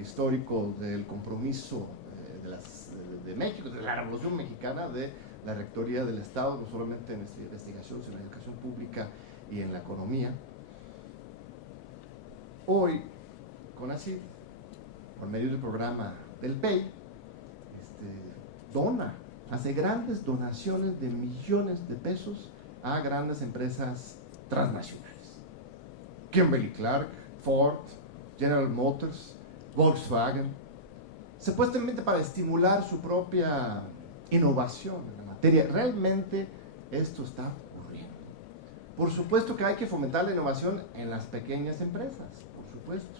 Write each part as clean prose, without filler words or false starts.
histórico del compromiso de México, de la Revolución Mexicana, de la Rectoría del Estado, no solamente en investigación, sino en la educación pública y en la economía. Hoy, CONACYT, por medio del programa del PEI, hace grandes donaciones de millones de pesos a grandes empresas transnacionales. Kimberly-Clark, Ford, General Motors, Volkswagen, supuestamente para estimular su propia innovación en la materia. Realmente esto está ocurriendo. Por supuesto que hay que fomentar la innovación en las pequeñas empresas, por supuesto,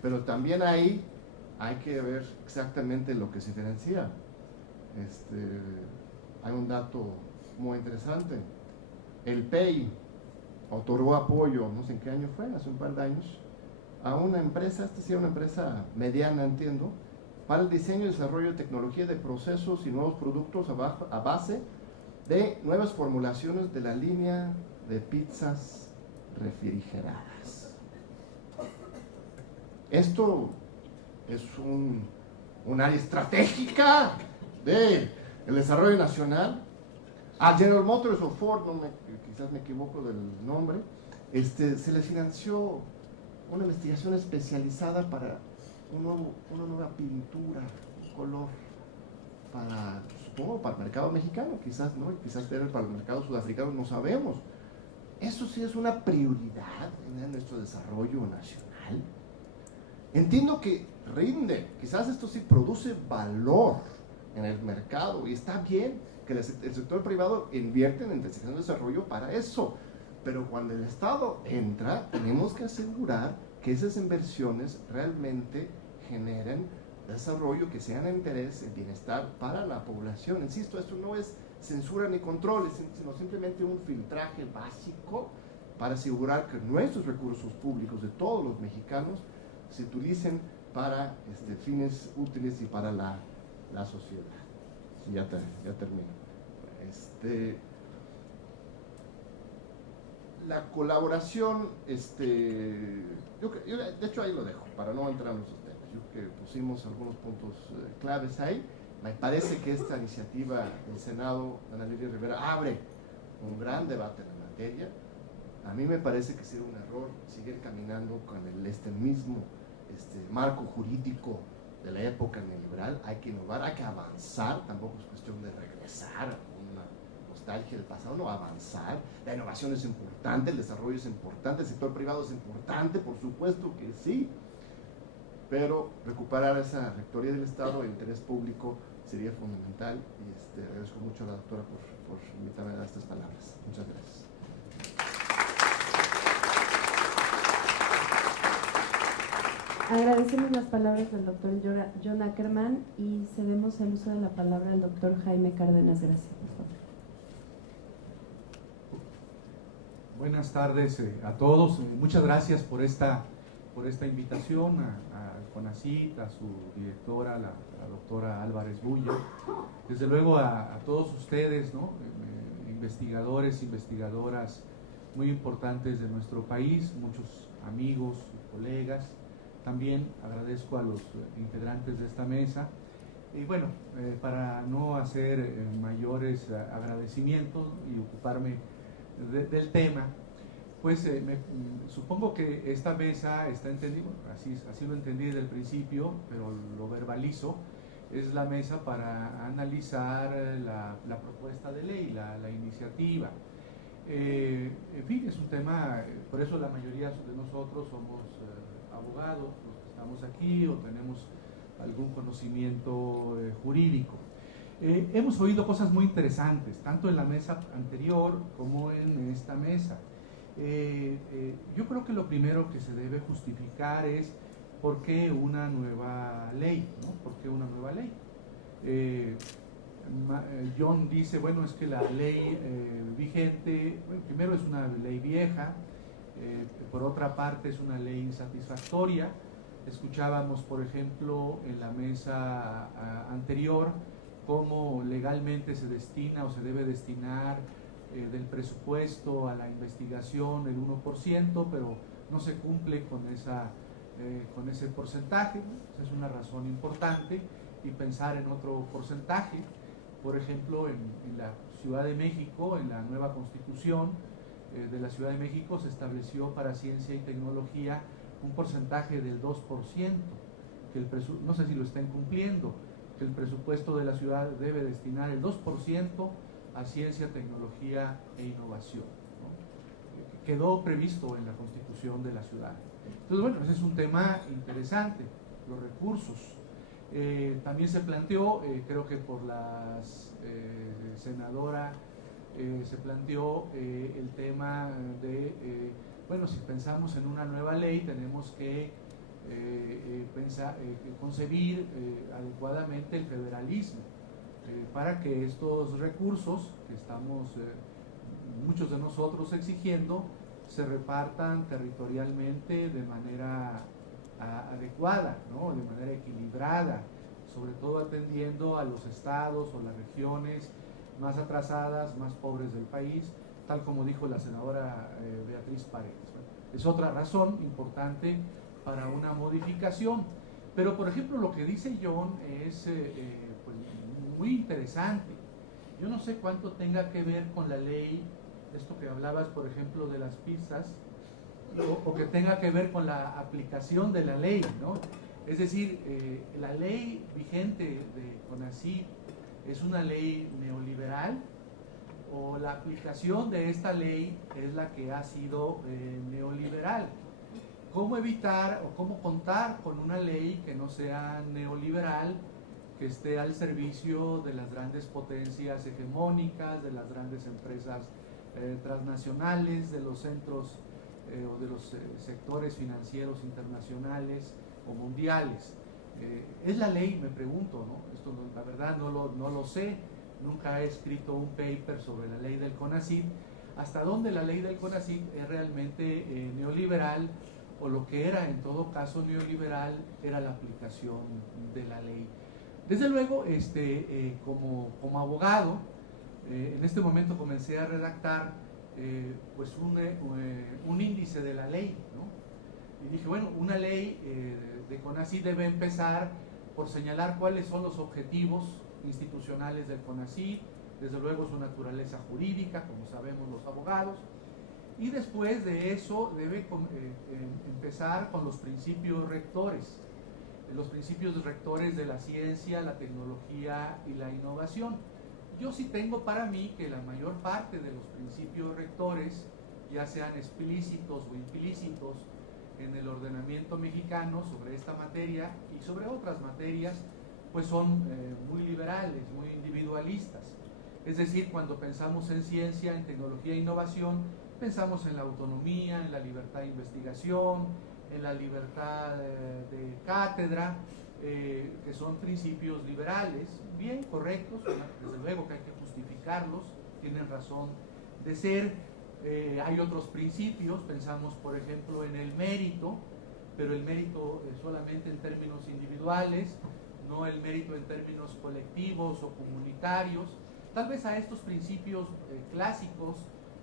pero también ahí hay que ver exactamente lo que se diferencia. Hay un dato muy interesante. El PEI otorgó apoyo, no sé en qué año fue, hace un par de años, a una empresa, esta sí era una empresa mediana, entiendo, para el diseño y desarrollo de tecnología de procesos y nuevos productos a base de nuevas formulaciones de la línea de pizzas refrigeradas. Esto es un área estratégica del desarrollo nacional. A General Motors o Ford, quizás me equivoco del nombre, se les financió una investigación especializada para una nueva pintura, color, supongo para el mercado mexicano, quizás no, y quizás era para el mercado sudafricano, no sabemos. Eso sí es una prioridad en nuestro desarrollo nacional. Entiendo que rinde, quizás esto sí produce valor en el mercado y está bien que el sector privado invierte en investigación y desarrollo para eso, pero cuando el Estado entra tenemos que asegurar que esas inversiones realmente generen desarrollo, que sean de interés, el bienestar para la población. Insisto, esto no es censura ni control, sino simplemente un filtraje básico para asegurar que nuestros recursos públicos de todos los mexicanos se utilicen para fines útiles y para la sociedad. Sí, ya termino. La colaboración, yo de hecho ahí lo dejo, para no entrar en esos temas. Yo creo que pusimos algunos puntos claves ahí. Me parece que esta iniciativa del Senado de Ana Lilia Rivera abre un gran debate en la materia. A mí me parece que sería un error seguir caminando con el mismo marco jurídico de la época neoliberal. Hay que innovar, hay que avanzar, tampoco es cuestión de regresar a una nostalgia del pasado, no, avanzar. La innovación es importante, el desarrollo es importante, el sector privado es importante, por supuesto que sí, pero recuperar esa rectoría del Estado, el interés público, sería fundamental. Y agradezco mucho a la doctora por invitarme a dar estas palabras. Muchas gracias. Agradecemos las palabras del doctor John Ackerman y cedemos el uso de la palabra al doctor Jaime Cárdenas Gracia, por favor. Buenas tardes a todos. Muchas gracias por esta invitación a CONACYT, a su directora, la doctora Álvarez Bulla. Desde luego a todos ustedes, ¿no? Investigadores, investigadoras muy importantes de nuestro país, muchos amigos, colegas. También agradezco a los integrantes de esta mesa. Y bueno, para no hacer mayores agradecimientos y ocuparme del tema, pues supongo que esta mesa está entendida, así lo entendí desde el principio, pero lo verbalizo, es la mesa para analizar la propuesta de ley, la iniciativa. En fin, es un tema, por eso la mayoría de nosotros somos abogados, los que estamos aquí, o tenemos algún conocimiento jurídico. Hemos oído cosas muy interesantes, tanto en la mesa anterior como en esta mesa. Yo creo que lo primero que se debe justificar es por qué una nueva ley, ¿no? ¿Por qué una nueva ley? John dice, bueno, es que la ley vigente, bueno, primero es una ley vieja, por otra parte es una ley insatisfactoria. Escuchábamos, por ejemplo, en la mesa anterior cómo legalmente se destina o se debe destinar del presupuesto a la investigación el 1%, pero no se cumple con esa con ese porcentaje. Esa es una razón importante, y pensar en otro porcentaje. Por ejemplo, en la Ciudad de México, en la nueva Constitución de la Ciudad de México, se estableció para ciencia y tecnología un porcentaje del 2%, que no sé si lo están cumpliendo, que el presupuesto de la ciudad debe destinar el 2% a ciencia, tecnología e innovación, ¿no? Quedó previsto en la Constitución de la ciudad. Entonces, bueno, ese es un tema interesante, los recursos. También se planteó, creo que por la senadora, se planteó el tema de, bueno, si pensamos en una nueva ley, tenemos que concebir adecuadamente el federalismo, para que estos recursos que estamos muchos de nosotros exigiendo se repartan territorialmente de manera adecuada, ¿no? De manera equilibrada, sobre todo atendiendo a los estados o las regiones más atrasadas, más pobres del país, tal como dijo la senadora Beatriz Paredes. Bueno, es otra razón importante para una modificación. Pero, por ejemplo, lo que dice John es pues, muy interesante. Yo no sé cuánto tenga que ver con la ley, esto que hablabas, por ejemplo, de las pizzas, o que tenga que ver con la aplicación de la ley, ¿no? Es decir, la ley vigente de CONACYT es una ley neoliberal, o la aplicación de esta ley es la que ha sido neoliberal. ¿Cómo evitar o cómo contar con una ley que no sea neoliberal, que esté al servicio de las grandes potencias hegemónicas, de las grandes empresas transnacionales, de los centros o de los sectores financieros internacionales o mundiales? ¿Es la ley? Me pregunto, ¿no? Esto la verdad no lo sé, nunca he escrito un paper sobre la ley del CONACYT, hasta dónde la ley del CONACYT es realmente neoliberal, o lo que era en todo caso neoliberal era la aplicación de la ley. Desde luego, como abogado, en este momento comencé a redactar pues un índice de la ley, ¿no? Y dije, bueno, una ley de CONACYT debe empezar por señalar cuáles son los objetivos institucionales del CONACYT, desde luego su naturaleza jurídica, como sabemos los abogados, y después de eso debe empezar con los principios rectores de la ciencia, la tecnología y la innovación. Yo sí tengo para mí que la mayor parte de los principios rectores, ya sean explícitos o implícitos en el ordenamiento mexicano sobre esta materia y sobre otras materias, pues son muy liberales, muy individualistas. Es decir, cuando pensamos en ciencia, en tecnología e innovación, pensamos en la autonomía, en la libertad de investigación, en la libertad de cátedra, que son principios liberales, bien correctos, desde luego que hay que justificarlos, tienen razón de ser. Hay otros principios, pensamos por ejemplo en el mérito, pero el mérito solamente en términos individuales, no el mérito en términos colectivos o comunitarios. Tal vez a estos principios clásicos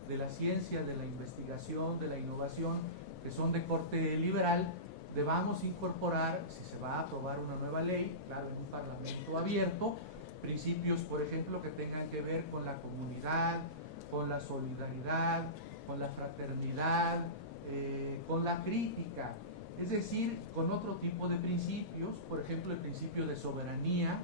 de la ciencia, de la investigación, de la innovación, que son de corte liberal, debamos incorporar, si se va a aprobar una nueva ley, claro, en un parlamento abierto, principios, por ejemplo, que tengan que ver con la comunidad, con la solidaridad, con la fraternidad, con la crítica, es decir, con otro tipo de principios, por ejemplo, el principio de soberanía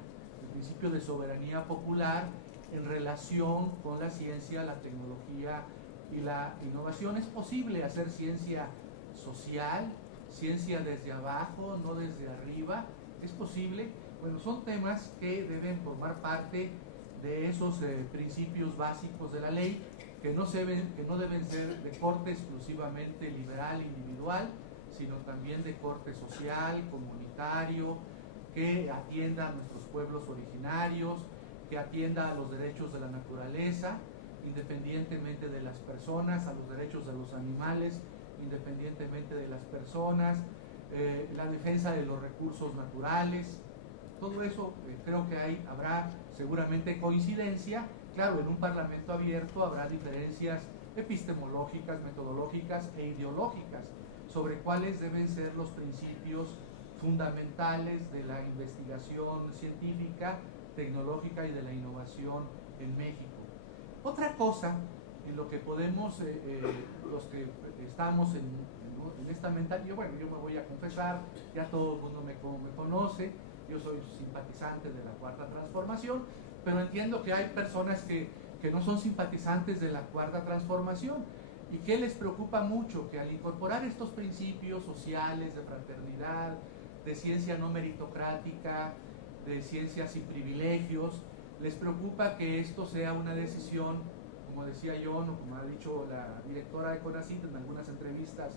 popular en relación con la ciencia, la tecnología y la innovación. Es posible hacer ciencia social, ciencia desde abajo, no desde arriba, es posible. Bueno, son temas que deben formar parte de esos principios básicos de la ley, que no deben ser de corte exclusivamente liberal, individual, sino también de corte social, comunitario, que atienda a nuestros pueblos originarios, que atienda a los derechos de la naturaleza, independientemente de las personas, a los derechos de los animales, independientemente de las personas, la defensa de los recursos naturales. Todo eso creo que habrá seguramente coincidencia. Claro, en un parlamento abierto habrá diferencias epistemológicas, metodológicas e ideológicas sobre cuáles deben ser los principios fundamentales de la investigación científica, tecnológica y de la innovación en México. Otra cosa en lo que podemos, los que estamos en esta mentalidad, bueno, yo me voy a confesar, ya todo el mundo me conoce, yo soy simpatizante de la Cuarta Transformación, pero entiendo que hay personas que no son simpatizantes de la Cuarta Transformación y que les preocupa mucho que al incorporar estos principios sociales de fraternidad, de ciencia no meritocrática, de ciencia sin privilegios, les preocupa que esto sea una decisión, como decía John, o como ha dicho la directora de CONACYT en algunas entrevistas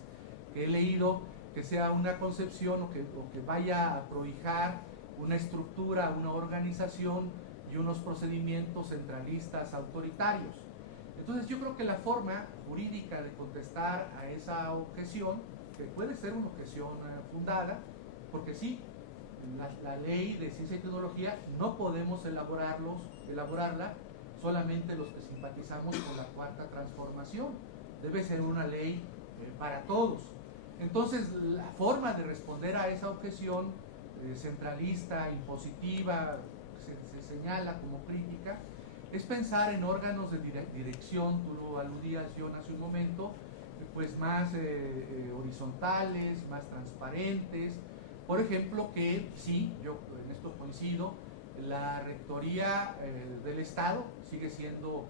que he leído, que sea una concepción o que vaya a prohijar una estructura, una organización y unos procedimientos centralistas autoritarios. Entonces yo creo que la forma jurídica de contestar a esa objeción, que puede ser una objeción fundada, porque sí, la ley de ciencia y tecnología no podemos elaborarla solamente los que simpatizamos con la Cuarta Transformación, debe ser una ley para todos. Entonces la forma de responder a esa objeción centralista, impositiva, se señala como crítica, es pensar en órganos de dirección, tú lo aludías, John, hace un momento, pues más horizontales, más transparentes. Por ejemplo, que sí, yo en esto coincido, la rectoría del Estado sigue siendo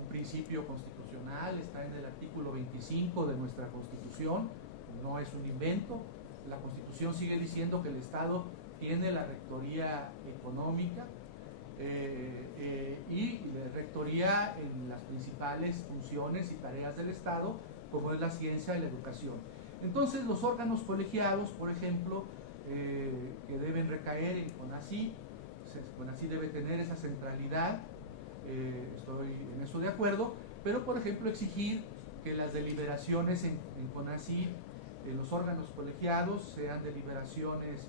un principio constitucional, está en el artículo 25 de nuestra Constitución, no es un invento. La Constitución sigue diciendo que el Estado tiene la rectoría económica y la rectoría en las principales funciones y tareas del Estado, como es la ciencia y la educación. Entonces, los órganos colegiados, por ejemplo, que deben recaer en CONACYT, CONACYT debe tener esa centralidad, estoy en eso de acuerdo, pero por ejemplo exigir que las deliberaciones en CONACYT, en los órganos colegiados, sean deliberaciones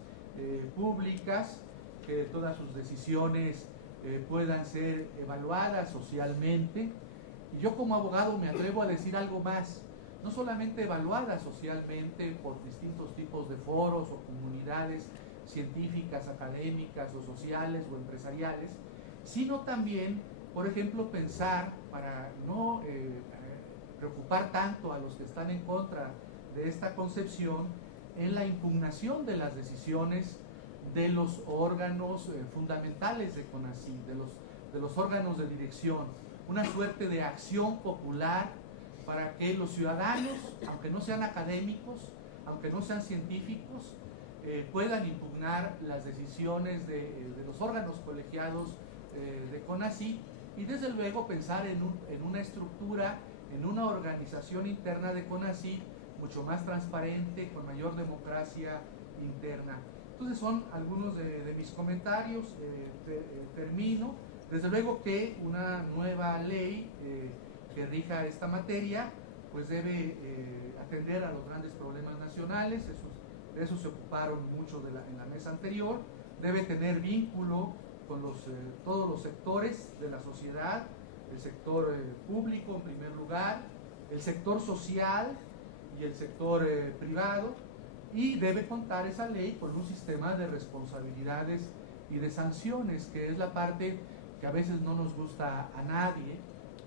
públicas, que todas sus decisiones puedan ser evaluadas socialmente. Y yo como abogado me atrevo a decir algo más, no solamente evaluadas socialmente por distintos tipos de foros o comunidades científicas, académicas o sociales o empresariales, sino también, por ejemplo, pensar, para no preocupar tanto a los que están en contra de esta concepción, en la impugnación de las decisiones de los órganos fundamentales de CONACYT, de los órganos de dirección, una suerte de acción popular para que los ciudadanos, aunque no sean académicos, aunque no sean científicos, puedan impugnar las decisiones de los órganos colegiados de CONACYT y desde luego pensar en una estructura, en una organización interna de CONACYT mucho más transparente, con mayor democracia interna. Entonces son algunos de mis comentarios, termino. Desde luego que una nueva ley que rija esta materia pues debe atender a los grandes problemas nacionales, de eso se ocuparon muchos en la mesa anterior, debe tener vínculo con todos los sectores de la sociedad, el sector público en primer lugar, el sector social y el sector privado, y debe contar esa ley con un sistema de responsabilidades y de sanciones, que es la parte que a veces no nos gusta a nadie,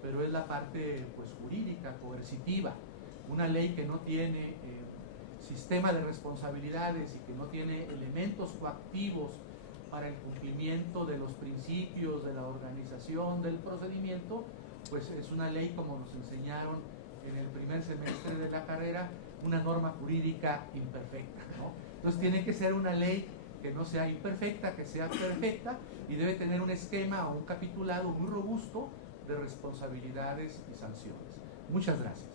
pero es la parte pues jurídica, coercitiva. Una ley que no tiene sistema de responsabilidades y que no tiene elementos coactivos para el cumplimiento de los principios de la organización del procedimiento, pues es una ley, como nos enseñaron en el primer semestre de la carrera, una norma jurídica imperfecta, ¿no? Entonces tiene que ser una ley que no sea imperfecta, que sea perfecta, y debe tener un esquema o un capitulado muy robusto de responsabilidades y sanciones. Muchas gracias.